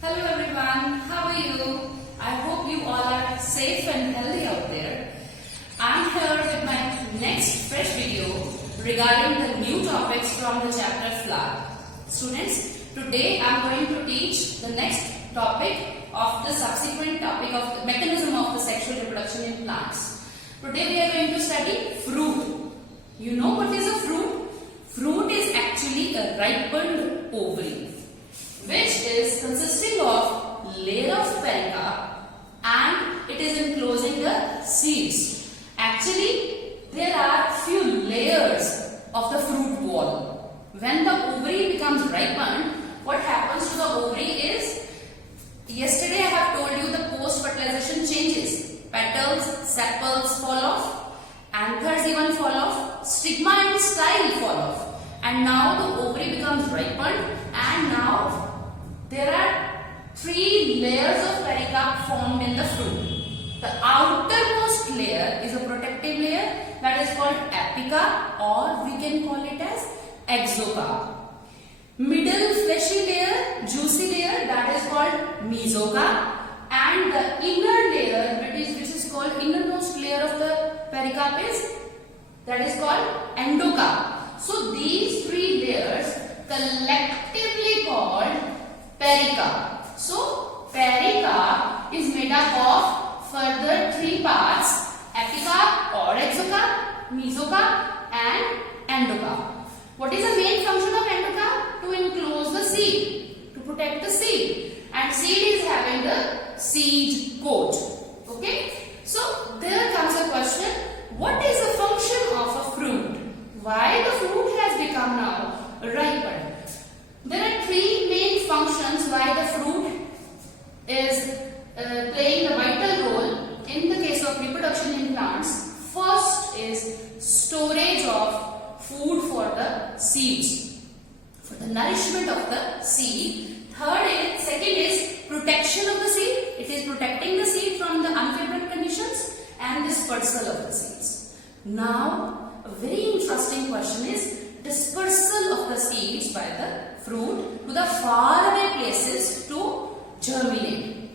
Hello everyone, how are you? I hope you all are safe and healthy out there. I'm here with my next fresh video regarding the new topics from the chapter flower. Students, today I'm going to teach the next topic of the subsequent topic of the mechanism of the sexual reproduction in plants. Today we are going to study fruit. You know what is a fruit? Fruit is actually a ripened ovary, which is consisting of layer of pericarp and it is enclosing the seeds. Actually, there are few layers of the fruit wall. When the ovary becomes ripened, what happens to the ovary is, yesterday I have told you the post-fertilization changes. Petals, sepals fall off, anthers even fall off, stigma and style fall off. And now the ovary becomes ripened and now there are 3 layers of pericarp formed in the fruit. The outermost layer is a protective layer that is called apicarp, or we can call it as exocarp. Middle fleshy layer, juicy layer, that is called mesocarp, and the inner layer which is called innermost layer of the pericarp that is called endocarp. So these 3 layers collectively called pericarp. So pericarp is made up of further 3 parts: apicarp or exocarp, mesocarp and endocarp. What is the main function of endocarp? To enclose the seed, to protect the seed, and seed is having the seed coat. Okay. So there comes a question: what is the function of a fruit? Why the fruit has become now ripened? There are 3 main functions why the fruit is playing a vital role in the case of reproduction in plants. First is storage of food for the seeds, for the nourishment of the seed. Second is protection of the seed. It is protecting the seed from the unfavorable conditions and dispersal of the seeds. Now, a very interesting question is dispersal of the seeds by the fruit to the faraway places to germinate.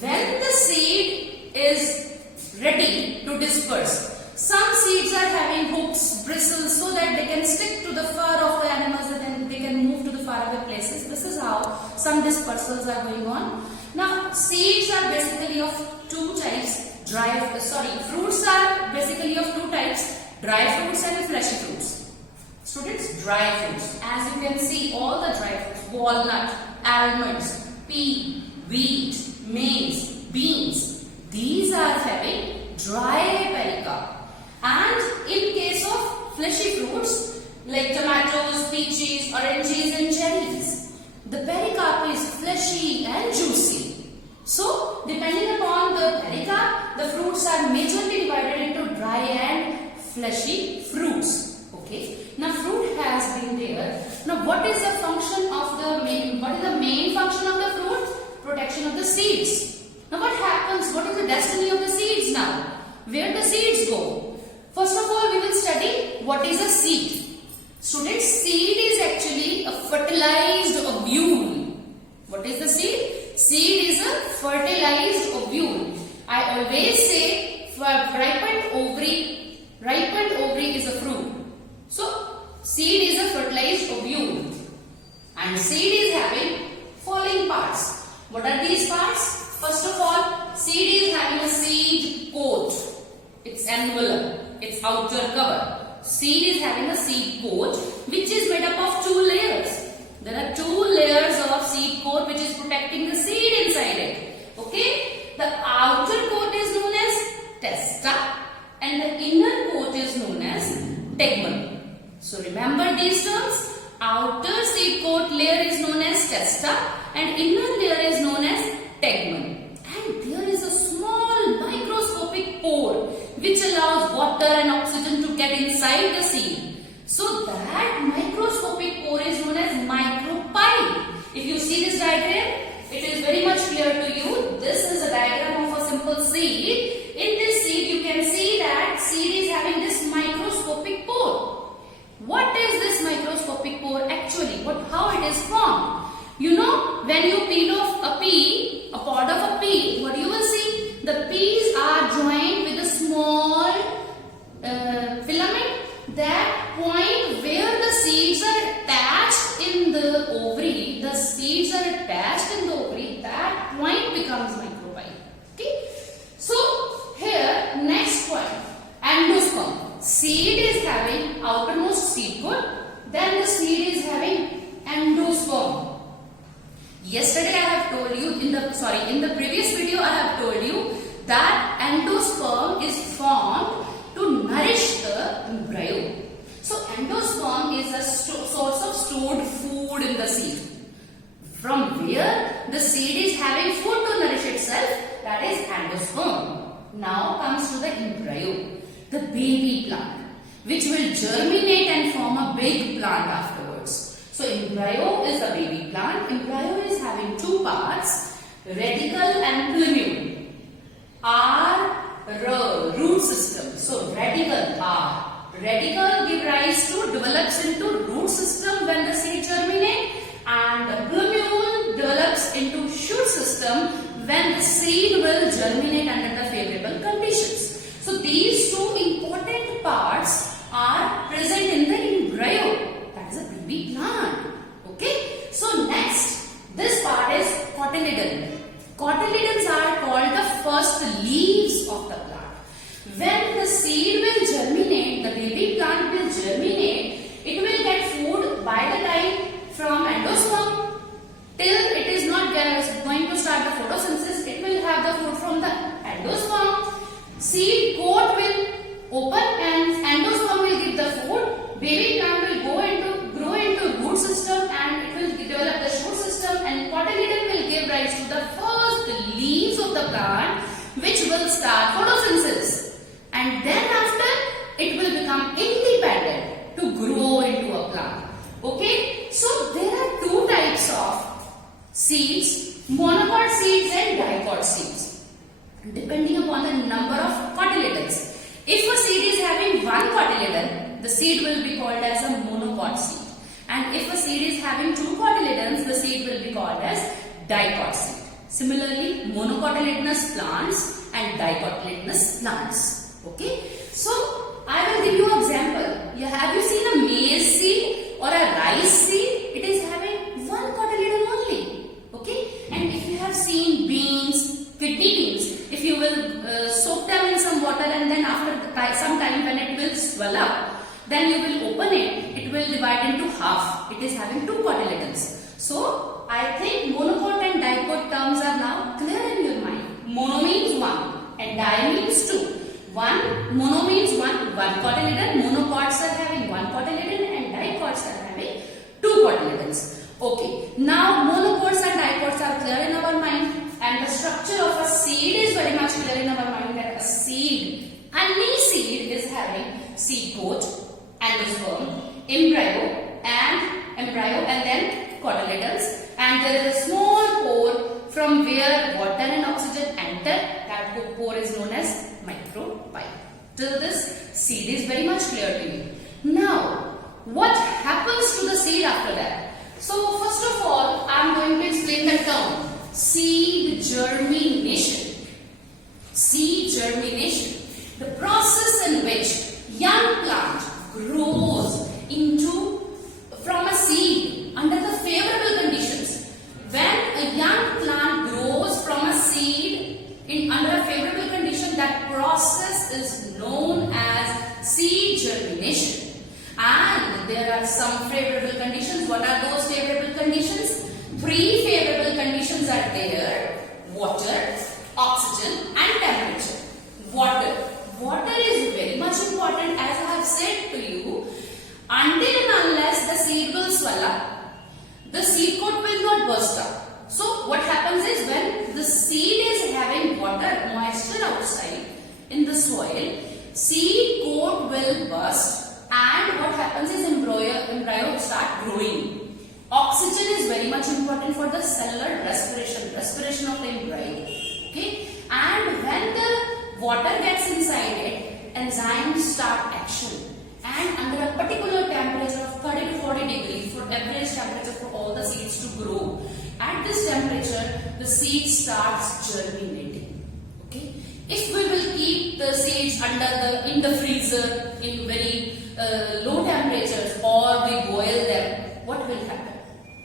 When the seed is ready to disperse, some seeds are having hooks, bristles, so that they can stick to the fur of the animals and then they can move to the faraway places. This is how some dispersals are going on. Now, seeds are basically of 2 types. Fruits are basically of 2 types: dry fruits and fleshy fruits. Students, dry fruits. As you can see, all the dry fruits: walnut, almonds, pea, wheat, maize, beans. These are having dry pericarp. And in case of fleshy fruits like tomatoes, peaches, oranges and cherries, the pericarp is fleshy and juicy. So, depending upon the pericarp, the fruits are majorly divided into dry and fleshy fruits. Okay. Now, fruit has been there. Now, what is the function of the main function of the fruit? Protection of the seeds. Now, what happens? What is the destiny of the seeds now? Where the seeds go? First of all, we will study what is a seed. Students, seed is actually a fertilized ovule. What is the seed? Seed is a fertilized ovule. I always say ripened ovary is a fruit. So, seed is a fertilized ovule. And seed is having following parts. What are these parts? First of all, seed is having a seed coat. Its envelope, its outer cover. Seed is having a seed coat which is made up of 2 layers. There are 2 layers of seed coat which is protecting the seed inside it. Okay? The outer coat is known as testa and the inner coat is known as tegmen. So remember these terms. Outer seed coat layer is known as testa and inner layer is known as tegmen. And there is a small microscopic pore which allows water and oxygen to get inside the seed. So that microscopic pore is known as micropyle. If you see this diagram, it is very much clear to you. This is a diagram of a simple seed. In this seed, you can see that seed is having this microscopic pore. What is this microscopic pore actually? How it is formed? You know, when you peel told you in the previous video I have told you that endosperm is formed to nourish the embryo. So endosperm is a source of stored food in the seed. From where the seed is having food to nourish itself, that is endosperm. Now comes to the embryo, the baby plant, which will germinate and form a big plant afterwards. So embryo is a baby plant. Embryo is having two parts, radicle and plumule. Root system. So radicle Radicle give rise to, develops into root system when the seed germinate, and the plumule develops into shoot system when the seed will germinate under the favorable conditions. So these two important parts are present in the embryo. That is a baby plant. Okay. So next, this part is cotyledon. Cotyledons are called the first leaves of the plant. When the seed will germinate, the baby plant will germinate, it will get food by the time from endosperm till it is not going to start the photosynthesis. It will have the food from the endosperm. Seed coat will open and endosperm will give the food. Baby plant will grow into root system and it will develop the shoot system, and cotyledon will give rise to the first leaves of the plant, which will start photosynthesis. And then after, it will become independent to grow into a plant. Okay, so there are two types of seeds, monocot seeds and dicot seeds, depending upon the number of cotyledons. If a seed is having one cotyledon, the seed will be called as a monocot seed. And if a seed is having two cotyledons, the seed will be called as dicot seed. Similarly, monocotyledonous plants and dicotyledonous plants. Okay, so I will give you an example. Have you seen a maize seed or a rice seed? It is having one cotyledon only. Okay, and if you have seen beans, kidney beans, if you will soak them in some water and then after some time when it will swell up, then you will open it, it will divide into half. It is having two cotyledons. So I think monocot and dicot terms are now clear in your mind. Mono means one and di means two. Mono means one cotyledon, monocots are having one cotyledon and dicots are having two cotyledons. Okay, now monocots and dicots are clear in our mind, and the structure of a seed is very much clear in our mind that a seed, any seed is having seed coat, endosperm, embryo and then cotyledons, and there is a small pore from where water and oxygen enter. That pore is known as microbiome. Till this seed is very much clear to you. Now, what happens to the seed after that? So, first of all, I am going to explain the term seed germination. Seed germination, the process in which young plant grows from a seed under the favorable conditions. When a young plant grows from a seed under a favorable condition, that process is known as seed germination. And there are some favorable conditions. What are those favorable conditions? Three favorable conditions are there: water, oxygen and temperature. Water is very much important, as I have said to you. Until and unless the seed will swell up, the seed coat will not burst up. So what happens is, when the seed is having water, moisture outside in the soil, seed coat will burst, and what happens is embryo will start growing. Oxygen is very much important for the cellular respiration of the embryo. Okay, and when the water gets inside it, enzymes start action, and under a particular temperature of 30 to 40 degrees, for average temperature for all the seeds to grow, at this temperature the seed starts germinating. Okay, if we will keep the seeds in the freezer in very low temperatures, or we boil them, what will happen?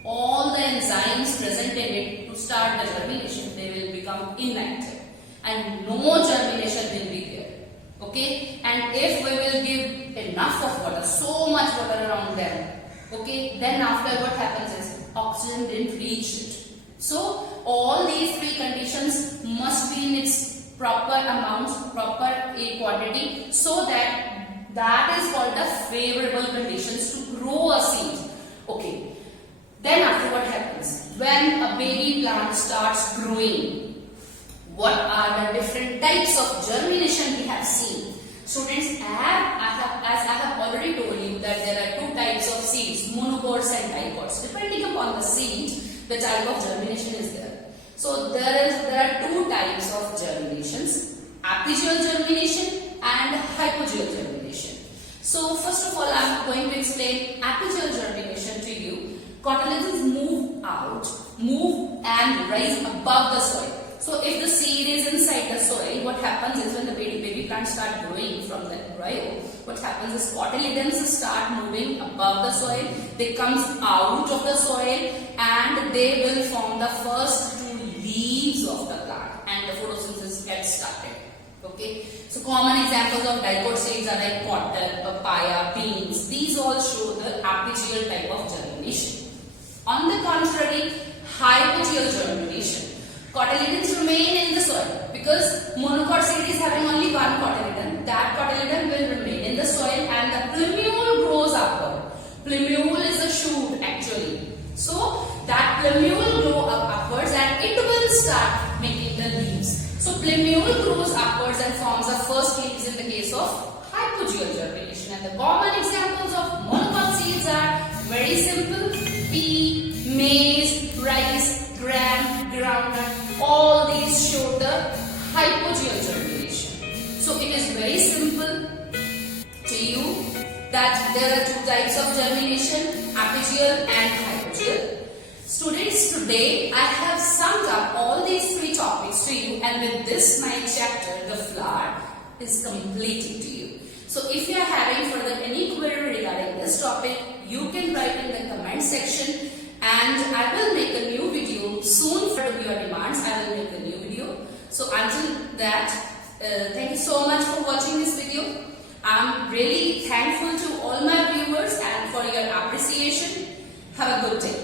All the enzymes present in it to start the germination, they will become inactive and no germination will be there. Okay, and if we will give enough of water, so much water around them, okay, then after what happens is oxygen didn't reach it. So all these three conditions must be in its proper amount, proper quantity, so that is called the favorable conditions to grow a seed. Okay. Then after what happens? When a baby plant starts growing, what are the different types of germination we have seen? Students, as I have already told you that there are two types of seeds, monocots and dicots. Depending upon the seed, the type of germination is there. So there are two types of germinations, apigeal germination and hypogeal germination. So first of all, I am going to explain apigeal germination to you. Cotyledons move and rise above the soil. So if the seed is inside the soil, what happens is when the baby plants start growing from the embryo, what happens is cotyledons start moving above the soil. They comes out of the soil and they will form the first two leaves of the plant and the photosynthesis gets started. Okay. So common examples of dicot seeds are like cotton, papaya, beans. These all show the apigeal type of germination. On the contrary, hypogeal germination. Cotyledons remain in the soil because monocot seed is having only one cotyledon. That cotyledon will remain in the soil and the plumule grows upward. Plumule is a shoot actually. So that plumule will grow upwards and it will start making the leaves. So plumule grows upwards and forms the first leaves in the case of hypogeal germination. And the common examples of monocot seeds are very simple: pea, maize, rice, gram, groundnut. All these show the hypogeal germination. So it is very simple to you that there are two types of germination, apigeal and hypogeal. Students, today I have summed up all these three topics to you, and with this my chapter, the flower, is completed to you. So if you are having further any query regarding this topic, you can write in the comment section and I will make a new video soon for your demands. I will make a new video. So until that, thank you so much for watching this video. I'm really thankful to all my viewers and for your appreciation. Have a good day.